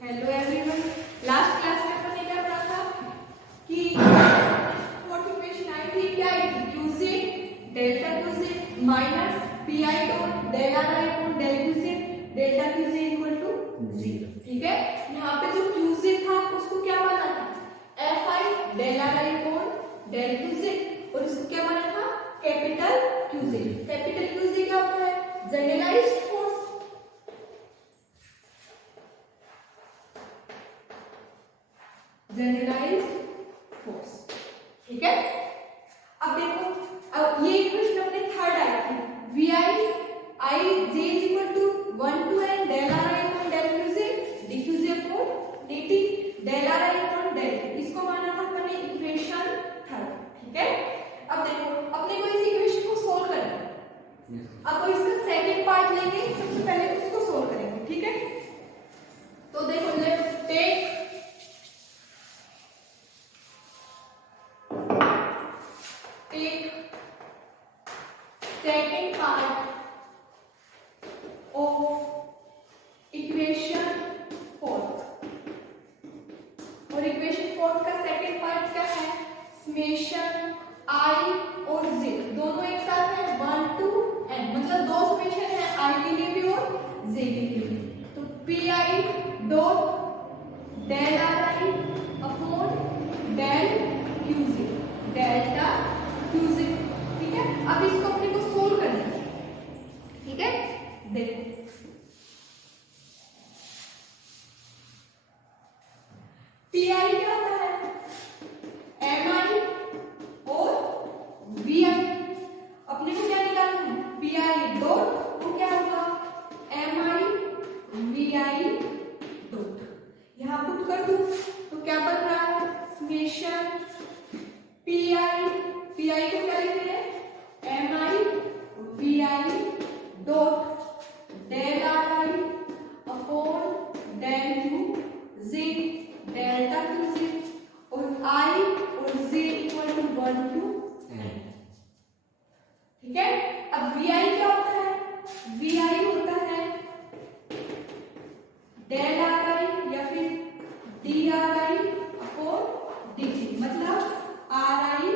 Hello everyone, last class में अपन ने क्या पढ़ा था कि फोर्थ इक्वेशन आई थी, क्या आई थी, Q Z delta Q Z minus P I dot del R I upon del Q Z delta Q Z equal to 0। ठीक है, यहाँ पे जो क्यूजेड था उसको क्या माना था, F I del R I upon del Q Z, और इसको क्या माना था, कैपिटल क्यूजेड। कैपिटल क्यूजेड क्या होता है, जनरलाइज्ड फोर्स। जनरलाइज्ड फोर्स, ठीक है। अब देखो, अब ये इक्वेशन अपने थर्ड आई थी, V I I J is equal to 1 to n del R I upon del Q Z D Q Z upon D T del R I upon del, इसको माना था अपने इक्वेशन थर्ड। ठीक है, अब देखो अपने को इस इक्वेशन को सोल्व करना है। अब इसका सेकंड पार्ट लेंगे, सबसे पहले उसको सोल्व करेंगे। ठीक है, तो देखो let's take second part of equation fourth, और इक्वेशन फोर्थ का सेकंड पार्ट क्या है, समेशन i और j दोनों एक साथ है 1 to n, मतलब दो समेशन है i के लिए भी और j के लिए भी। तो pi dot del R I upon del qj delta qj। ठीक है, अब इसको अपने को सोल्व करना है। ठीक है, देखो पी आई क्या होता है, एम आई और वी आई। अपने को क्या निकालना है, पी आई डॉट वो क्या होगा, M I V I dot. यहां पुट कर दूं तो क्या बन रहा है, समेशन पी आई को क्या लिखते हैं, M I V I dot del R I upon del Q J delta Q J, और आई और J equal to 1 to n। ठीक है, अब वी आई क्या होता है, वी आई होता है डेल आर आई या फिर D R I upon D T, मतलब आर आई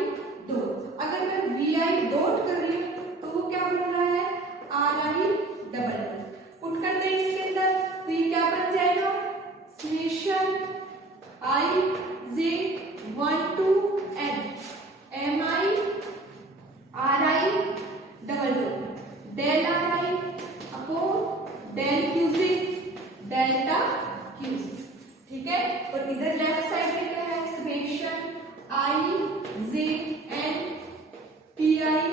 डॉट। अगर मैं वी आई डॉट कर रही हूं तो वो क्या बन रहा है, आर आई डबल। पुट करते हैं इसके अंदर तो ये क्या बन जाएगा, summation I J 1 to n M I R I double dot del R I upon del Q J delta Q J. ठीक है, और इधर लेफ्ट साइड में क्या है, summation I J N P I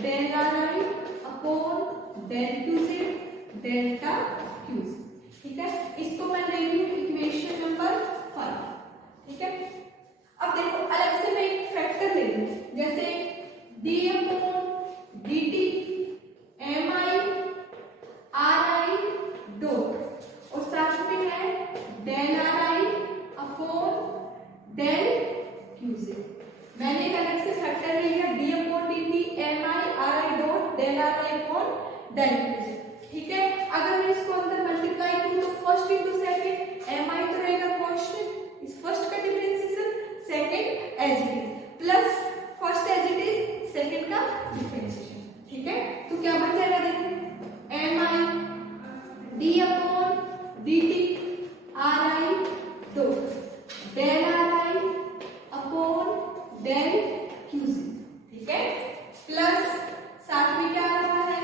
del R I upon del Q J delta Q J. ठीक है, इसको मैं ले रही हूँ इक्वेशन नंबर 5। ठीक है, अब देखो अलग से मैं एक फैक्टर ले लूं, जैसे D upon D T M I R I dot, और साथ में है del R I upon del Q J. मैंने एक अलग से फैक्टर ले लिया, D upon D T M I R I dot del R I upon del Q J. ठीक है, अगर मैं इसको अंदर मल्टीप्लाई करूं तो first into second, M I तो रहेगा कांस्टेंट, इस फर्स्ट का differentiation second as it is, plus first as it is second का डिफरेंशिएशन। ठीक है, तो क्या बन जाएगा, देखो M I D upon D T R I dot del R I upon del Q J. ठीक है, प्लस साथ में क्या आ रहा है,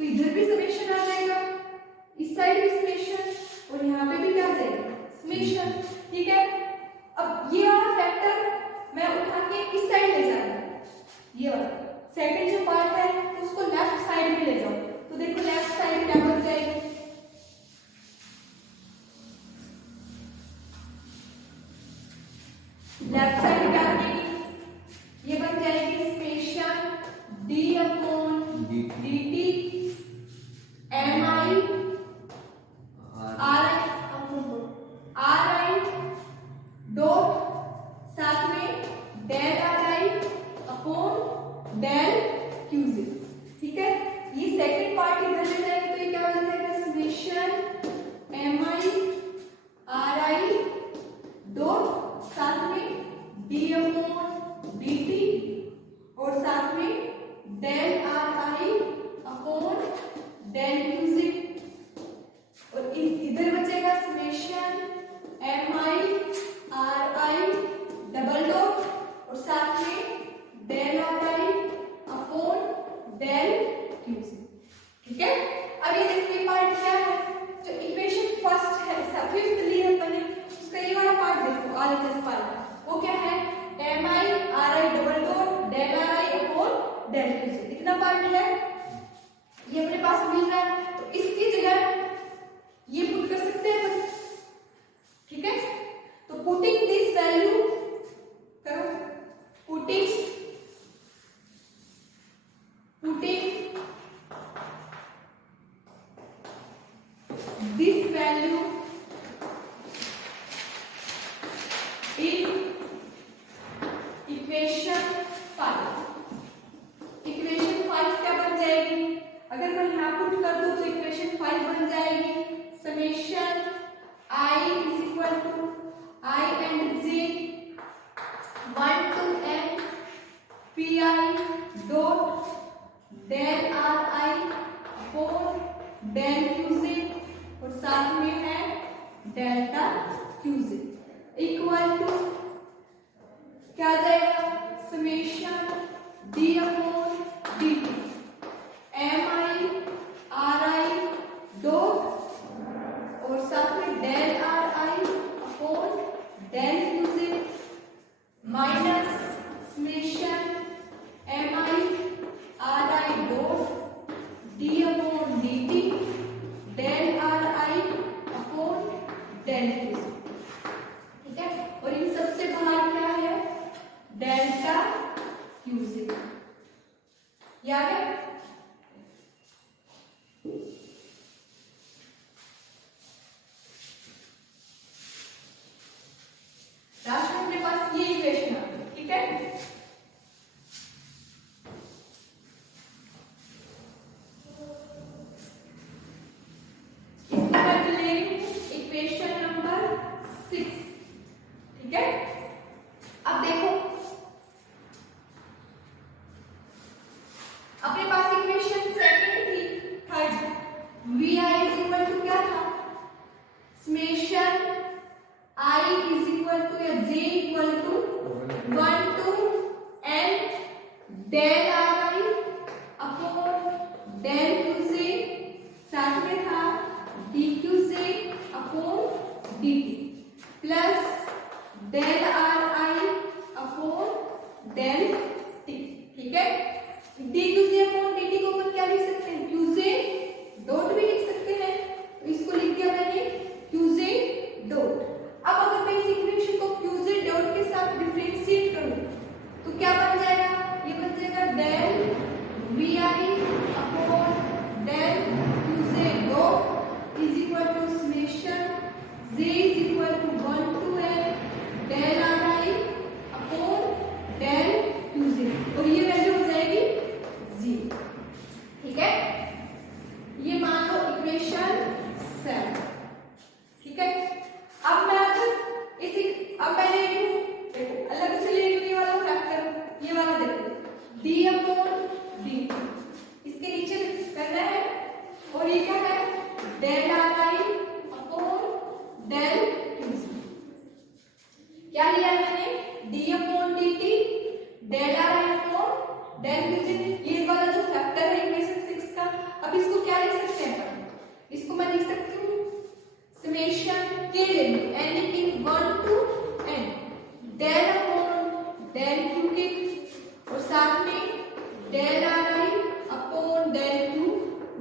तो इधर भी समेशन आ जाएगा, इस साइड भी समेशन और यहाँ पे भी क्या आ जाएगा समेशन। ठीक है, अब ये वाला फैक्टर मैं उठा के इस साइड ले जा रहा हूँ, ये वाला सेकंड जो पार्ट है तो उसको लेफ्ट साइड में ले जाओ। तो देखो लेफ्ट साइड क्या बन जाएगी, लेफ्ट साइड क्या बनेगी, ये बन जाएगी summation D upon dt mi ri dot साथ में del ri upon del qz। ठीक है, ये सेकंड पार्ट इधर ले जाएंगे तो ये क्या बन जाएगा समेशन mi ri डॉट साथ में d अपॉन dt और साथ में del ri upon del qz और इधर बचेगा summation mi ri double dot और साथ में del ri upon del qz। ठीक है, अब ये देखिए पार्ट क्या है, जो इक्वेशन फर्स्ट है फिफ्थ ली है बनी, उसका ये वाला पार्ट देखो RHS पार्ट, वो क्या है mi ri double dot del ri upon del qz। इतना पार्ट है, ये अपने पास मिल रहा है, तो इसकी जगह ये पुट कर सकते हैं। ठीक है, तो पुटिंग दिस वैल्यू करो, putting this value in equation 5। Equation 5 क्या बन जाएगी, अगर मैं यहाँ पुट कर दूं तो इक्वेशन 5 बन जाएगी summation I is equal to I and j 1 to n pi dot del ri upon del qz और साथ में है डेल्टा qz इक्वल टू क्या आ जाएगा summation d upon dt mi ri dot और साथ में del ri upon del qz minus summation mi ri dot d upon dt del ri upon del qz। ठीक है, और इन सबसे बाहर क्या है डेल्टा qz। याद है, लास्ट में अपने पास ये इक्वेशन आ गई। ठीक है, इसके बाद लेंगे इक्वेशन नंबर 6। ठीक है, अब देखो अपने पास इक्वेशन सेकंड थी, third vi is equal to क्या था summation I is equal to या j equal to 1 to n del ri upon del qj साथ में था dqj upon dt plus del ri upon del t। ठीक है, dqj upon dt को अपन क्या लिख सकते हैं qj डॉट भी लिख सकते हैं, तो इसको लिख दिया मैंने qj डॉट। अब अगर मैं इस इक्वेशन को qz डॉट के साथ डिफरेंशिएट करूं तो क्या बन जाएगा, ये बन जाएगा del vi upon del qz dot is equal to summation j is equal to 1 to n del ri upon del qz और ये वैल्यू हो जाएगी 0। ठीक है, del R I upon del Q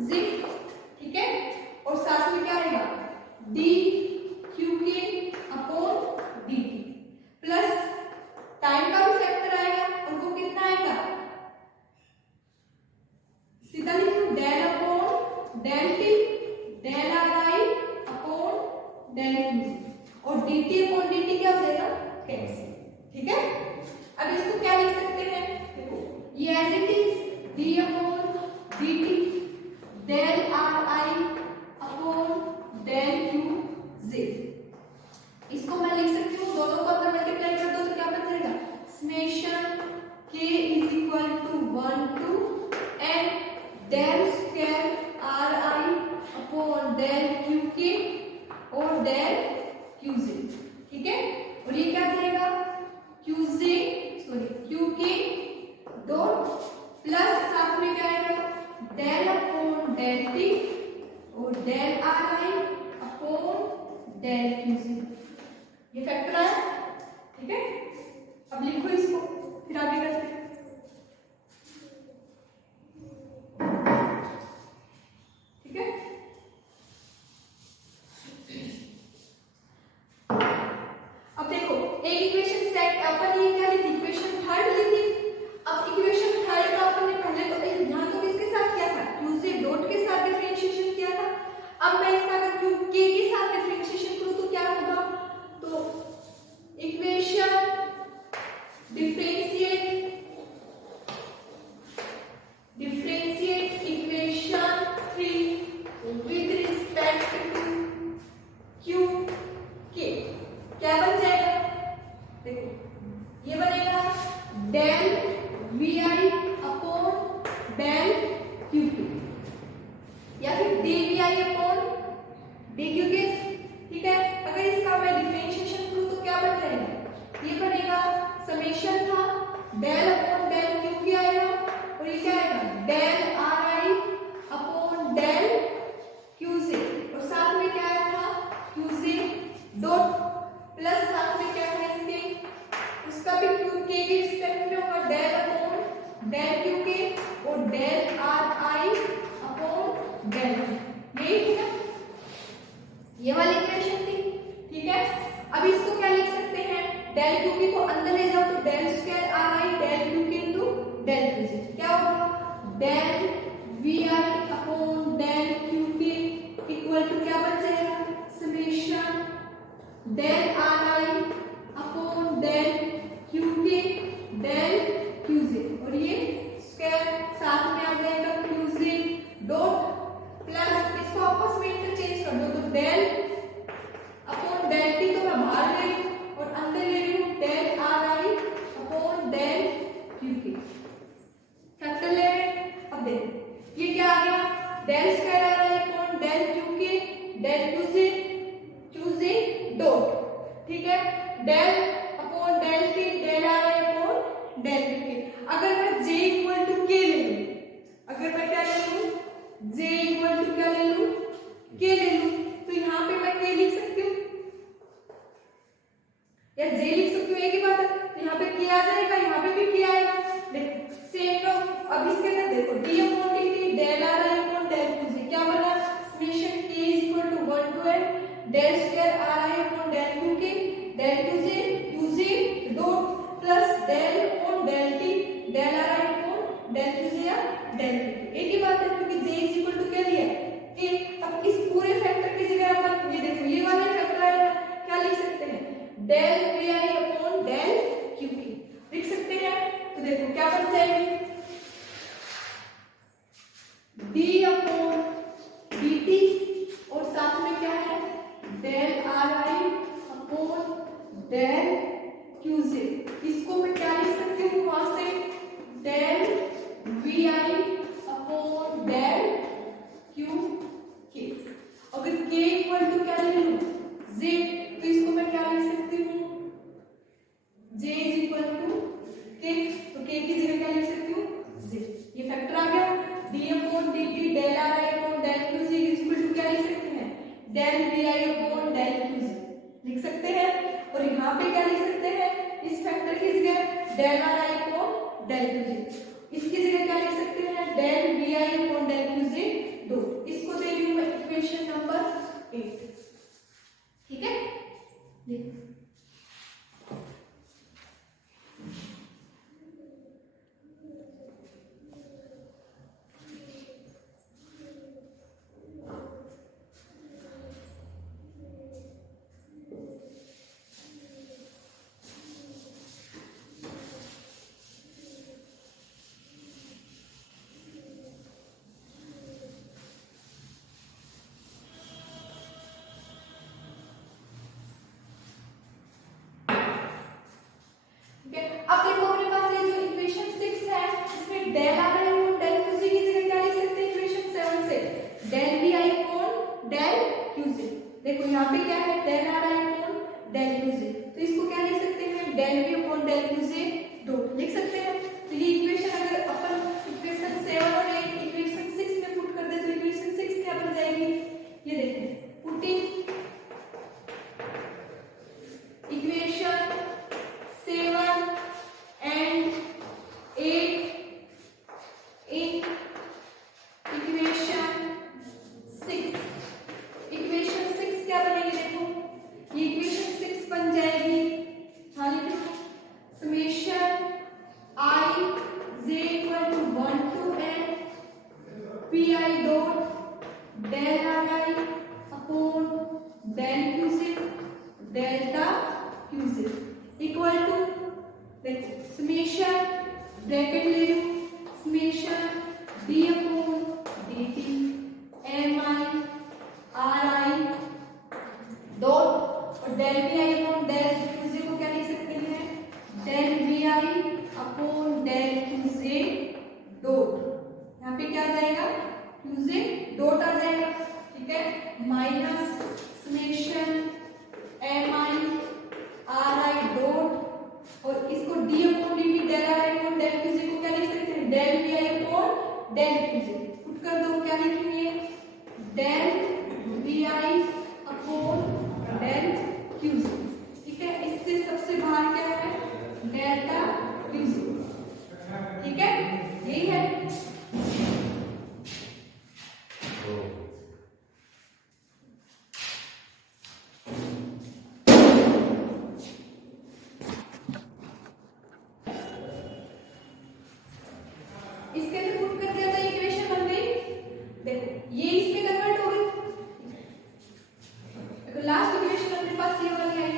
G, ठीक है। और साथ में क्या आएगा D Q K upon D T, plus time का भी फैक्टर आएगा और वो कितना आएगा, सीधा लिख लो del upon del T del R I upon del Q और D T upon D T क्या हो जाएगा कैंसिल, ठीक है। अब इसको क्या लिख सकते हैं, देखो ये as it is D upon D T del R I upon del Q G, इसको मैं लिख सकती हूँ, दोनों को अगर मल्टीप्लाई कर दो तो क्या बन जाएगा, summation k is equal to 1 to n del square R I upon del Q K और डेल क्यू जे, ठीक है। और ये क्या जाएगा Q J sorry Q K dot plus साथ में क्या आएगा डेल अपॉन डेल टी और del R I upon del Q J, ये फैक्टर आया, ठीक है। अब लिखो इसको फिर आगे करते हैं। ठीक है, अब देखो एक इक्वेशन सेट अपन ये क्या ली थी, इक्वेशन थर्ड ली थी। अब इक्वेशन थर्ड का अपन ने पहले तो यहाँ तो किसके साथ किया था, क्यू से डॉट के साथ डिफरेंशिएशन किया था। अब मैं इसका अगर क्यू के साथ डिफरेंशिएशन करूँ तो क्या होगा, तो equation differentiate equation 3 with respect to q k, क्या बन जाएगा, देखो ये बनेगा del vi upon del qk या फिर dvi अपॉन dqk, ठीक है। अगर इसका मैं डिफरेंशिएशन करूं तो क्या बन जाएगा, ये बनेगा समेशन था डेल अपॉन डेल क्यू के आएगा और ये क्या आएगा del R I upon del Q से और साथ में क्या आया था क्यू से डॉट प्लस साथ में क्या है इसके, उसका भी क्यू के रिस्पेक्ट में होगा del upon del Q K और del R I upon del, यही है ये वाली इक्वेशन थी, ठीक है। अब इसको क्या लिख सकते हैं, डेल क्यू के को अंदर ले जाओ तो del square R I del Q K into del Q से क्या होगा, del V I upon del Q K equal to क्या बन जाएगा, summation del R I upon del Q K del Q J और ये स्क्वायर साथ में आ जाएगा क्यू जे डॉट प्लस इसको आपस में इंटरचेंज कर दो तो डेल अपॉन डेल टी तो मैं बाहर ले रही हूँ और अंदर ले रही हूँ del R I upon del Q K, factor ले रहे हैं। अब देखो ये क्या आ गया, del square R I upon del Q K del Q J dot, ठीक है, del upon del T del R I upon del Q K. अगर मैं j इक्वल टू के ले लूं, अगर मैं क्या ले लूं j इक्वल टू क्या ले लूं k ले लूं तो यहाँ पे मैं k लिख सकती हूँ या j लिख सकती हूँ, एक ही बात है। तो यहाँ पे k आ जाएगा, यहाँ पे भी k आएगा, देखो सेम का। अब इसके अंदर देखो d upon dt del R I upon del Q J क्या बना, summation k is equal to 1 to n del square R I upon del Q K del Q J dot plus del upon del T del R I upon del Q J या del Q, एक ही बात है क्योंकि j is equal to क्या लिया k। अब इस पूरे फैक्टर की जगह अपन ये देखो ये वाला फैक्टर आएगा, क्या लिख सकते हैं del V I upon del Q K लिख सकते हैं। तो देखो क्या बन जाएगी d अपॉन dt और साथ में क्या है del R I upon del Q J, इसको मैं क्या लिख सकती हूँ वहां से del V I upon del Q K. अगर k इक्वल टू क्या ले लूं z तो इसको मैं क्या लिख सकती हूँ j is equal to k, तो k की जगह क्या लिख सकती हूँ z, ये फैक्टर आ गया। d upon dt del R I upon del Q J is equal to क्या लिख सकते हैं del V I upon del Q J लिख सकते हैं। और यहाँ पे क्या लिख सकते हैं, इस फैक्टर की जगह del R I upon del Q J, इसकी जगह क्या I upon del Q Z dot. इसको दे रही हूं मैं इक्वेशन नंबर 8। ठीक है, देखो अब देखो अपने पास ये जो इक्वेशन 6 है इसमें डेल आ रहा है और डेल क्यूजी की जगह क्या लिख सकते हैं इक्वेशन 7 से del V I upon del Q G. देखो यहाँ पे क्या है डेल आ रहा है अपॉन डेल क्यूजी, तो इसको क्या लिख सकते हैं del V upon del Q G dot लिख सकते हैं। तो ये इक्वेशन अगर अपन इक्वेशन 7 और इक्वेशन 6 में पुट कर दे तो इक्वेशन 6 क्या बन जाएगी, ये देखो putting equation 7 and 8 in equation 6। Equation 6 क्या बनेगी, देखो ये इक्वेशन 6 बन जाएगी, हाँ लिखो summation I J equal to 1 to n P I dot del R I upon del Q J dot delta Q J dot equal to, देखो समेशन ब्रैकेट ले लो summation D upon dt M I R I dot और del V I upon del QJ को क्या लिख सकते हैं del V I upon del Q J dot, यहाँ पे क्या आ जाएगा क्यूजे डॉट आ जाएगा। ठीक है, minus summation M I R I dot और इसको D upon dt del R I upon del QJ को क्या लिख सकते हैं del V I upon del QJ, put कर दो क्या लिखेंगे del V I upon del QJ. ठीक है, इससे सबसे बाहर क्या है डेल्टा क्यूजे। ठीक है, यही है। इसके अंदर पुट कर दिया था इक्वेशन बन गई, देखो ये इसमें कन्वर्ट हो गई। देखो लास्ट इक्वेशन अपने पास ये वाली आई,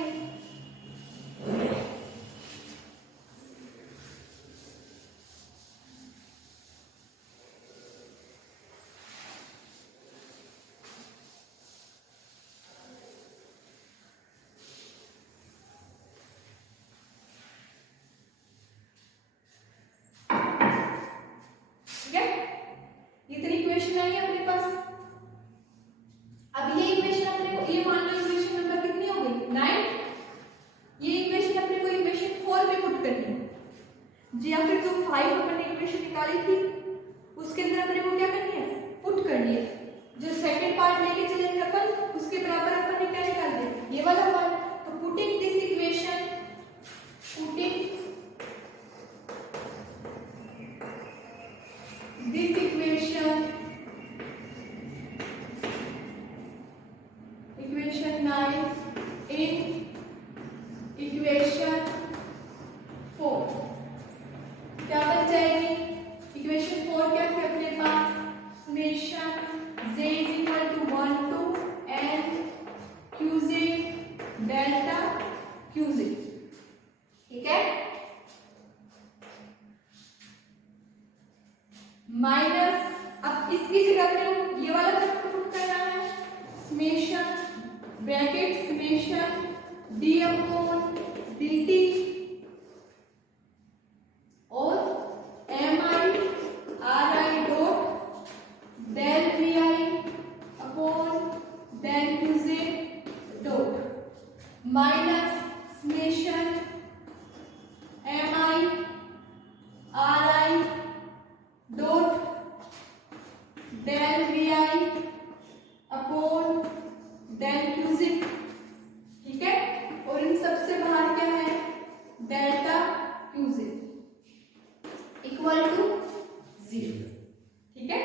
ठीक है, इतनी इक्वेशन आई है अपने पास। अब ये इक्वेशन अपने को ये मान लो इक्वेशन नंबर कितनी हो गई 9, ये इक्वेशन अपने को इक्वेशन 4 में पुट करनी है जी, या फिर जो 5 अपन ने इक्वेशन निकाली थी उसके अंदर अपने को क्या करनी है पुट करनी है। जो सेकंड पार्ट लेके चलेंगे अपन उसके बराबर अपन ने क्या निकाल दिया ये वाला मान, तो putting this equation this equation 9 in equation 4 क्या बन जाएगी, इक्वेशन 4 क्या है अपने पास समेशन j is equal to 1 to n qj delta qj। ठीक है, माइनस अब इसकी जगह पे ये वाला फैक्टर पुट करना है summation bracket summation D upon dt और M I R I dot del V I upon del Q J dot minus summation M I R I dot del V I upon del Q J dot. ठीक है, और इन सबसे बाहर क्या है delta Q J dot equal to 0। ठीक है,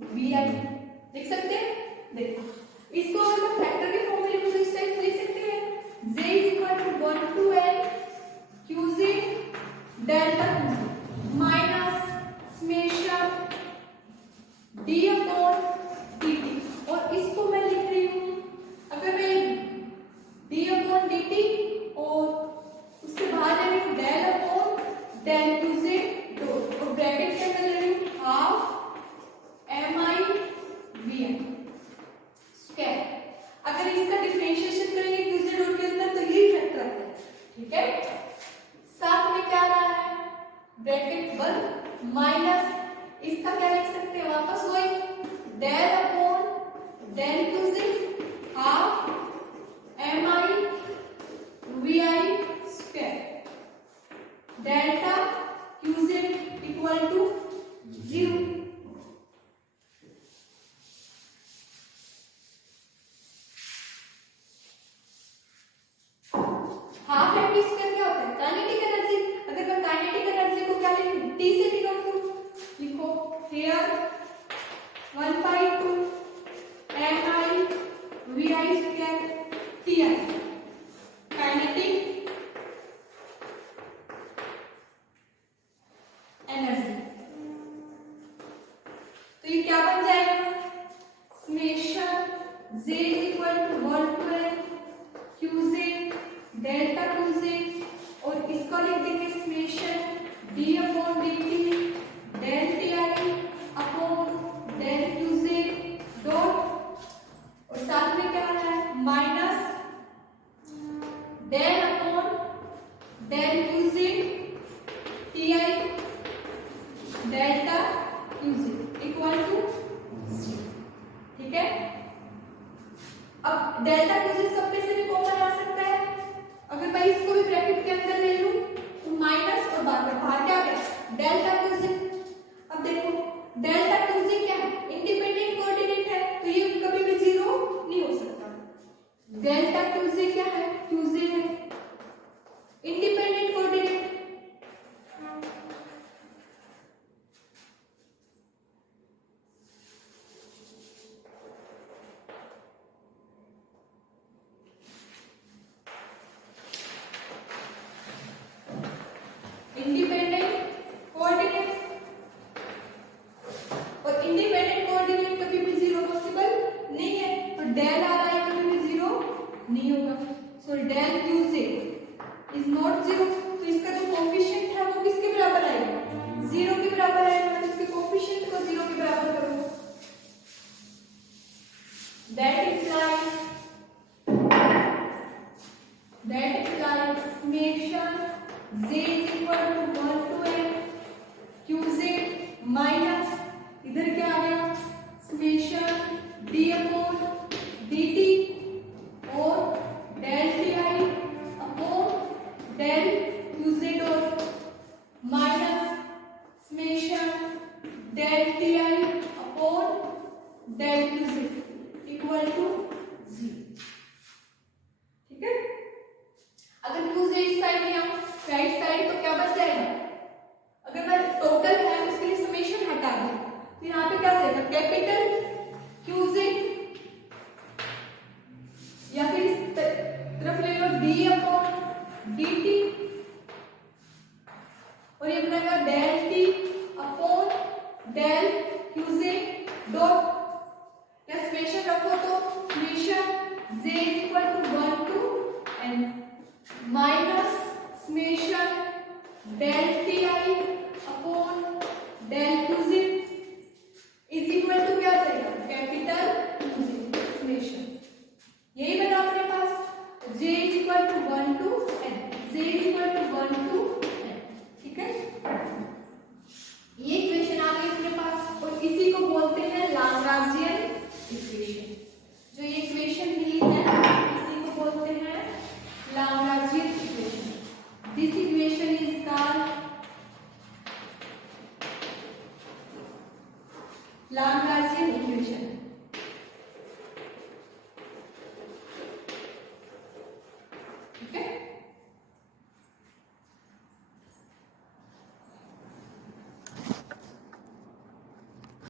वी आई। देख सकते हैं, देखो इसको अगर मैं फैक्टर के फॉर्म में लिखूं तो इस टाइप से लिख सकते हैं, J is equal to 1 to n QZ delta QZ minus summation d upon dt। और इसको मैं लिख रही हूं, अगर मैं d अपॉन dt और उसके बाहर ले रही हूं del upon del QZ dot और ब्रैकेट के अंदर ले रही हूं हाफ mi vi स्क्वायर। अगर इसका डिफरेंशिएशन करेंगे QZ डॉट के अंदर तो यही फैक्टर आता है, ठीक है। साथ में क्या आ रहा है, ब्रैकेट बंद माइनस इसका क्या लिख सकते हैं वापस वही del upon del QZ half mi vi square delta QZ equal to 0। Half MV square क्या होता है, काइनेटिक एनर्जी। अगर मैं काइनेटिक एनर्जी को क्या लिखूं, टी से डिनोट करूं, लिखो here 1/2 mi vi square ti kinetic energy. तो ये क्या बन जाएगा, summation J is equal to 1 to n QZ delta QZ और इसको लिख देंगे summation d upon dt del ti upon del QZ dot और साथ में क्या आ रहा है minus del upon del QZ ti delta QZ equal to 0, ठीक है। अब डेल्टा QZ सब में से भी कॉमन आ सकता है, अगर मैं इसको भी ब्रैकेट के अंदर ले लूं तो माइनस और बाहर क्या है डेल्टा QZ। अब देखो डेल्टा QZ क्या है, इंडिपेंडेंट कोऑर्डिनेट है तो ये कभी भी 0 नहीं हो सकता। डेल्टा QZ क्या है, QZ है इंडिपेंडेंट कोऑर्डिनेट। इंडिपेंडेंट कोऑर्डिनेट और इंडिपेंडेंट कोऑर्डिनेट कभी भी 0 पॉसिबल नहीं है, तो डेल आ रहा है कभी भी 0 नहीं होगा। So del QZ is not 0, तो इसका जो कोएफिशिएंट है वो किसके बराबर आएगा, 0 के बराबर आएगा। मैं इसके कोएफिशिएंट को 0 के बराबर करूंगा, that implies summation J is equal to 1 to n QZ minus इधर क्या आ गया समेशन d अपॉन dt और del ti upon del QZ dot minus summation del ti upon del QZ equal to 0, ठीक है। अगर QZ इस side में आऊं राइट साइड तो क्या बच जाएगा, अगर मैं टोटल है उसके लिए समेशन हटा दूं तो यहाँ पे क्या जाएगा कैपिटल QZ या फिर इस तरफ ले लो d अपॉन dt और ये बनेगा del t upon del QZ dot, या समेशन रखो तो summation J is equal to 1 to n minus summation del ti upon del QZ is equal to क्या जाएगा कैपिटल QZ समेशन। यही बना अपने पास J is equal to 1 to n, J is equal to 1 to n, ठीक है। ये equation आ गई अपने पास और इसी को बोलते हैं लाग्रांजियन इक्वेशन। जो ये इक्वेशन मिली है इसी को बोलते हैं Lagrangian equation. This equation is called Lagrangian equation.